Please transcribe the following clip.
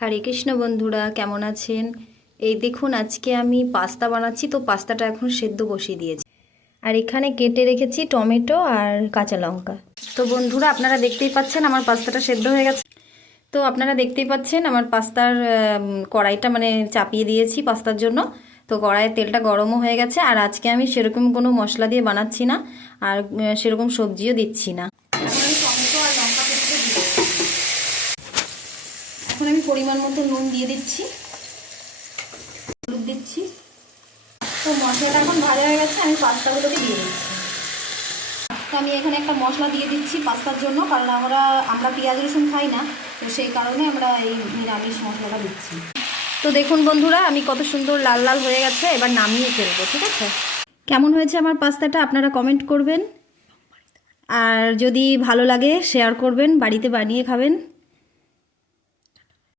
হরে কৃষ্ণ বন্ধুরা, কেমন আছেন? এই দেখুন, আজকে আমি পাস্তা বানাচ্ছি। তো পাস্তাটা এখন সেদ্ধ বসিয়ে দিয়েছি, আর এখানে কেটে রেখেছি টমেটো আর কাঁচা লঙ্কা। তো বন্ধুরা, আপনারা দেখতেই পাচ্ছেন আমার পাস্তাটা সেদ্ধ হয়ে গেছে। তো আপনারা দেখতেই পাচ্ছেন আমার পাস্তার কড়াইটা চাপিয়ে দিয়েছি পাস্তার জন্য। তো কড়াইয়ের তেলটা গরমও হয়ে গেছে। আর আজকে আমি সেরকম কোনো মশলা দিয়ে বানাচ্ছি না, আর সেরকম সবজিও দিচ্ছি না। এখন আমি পরিমাণ মতো নুন দিয়ে দিচ্ছি, হলুদ দিচ্ছি। তো মশলাটা এখন ভাজা হয়ে গেছে, আমি পাস্তাগুলোকে দিয়ে দিচ্ছি। তো আমি এখানে একটা মশলা দিয়ে দিচ্ছি পাস্তার জন্য, কারণ আমরা পেঁয়াজ রসুন খাই না, তো সেই কারণে আমরা এই নিরামিষ মশলাটা দিচ্ছি। তো দেখুন বন্ধুরা, আমি কত সুন্দর লাল লাল হয়ে গেছে। এবার নামিয়ে ফেলবো, ঠিক আছে? কেমন হয়েছে আমার পাস্তাটা আপনারা কমেন্ট করবেন, আর যদি ভালো লাগে শেয়ার করবেন, বাড়িতে বানিয়ে খাবেন।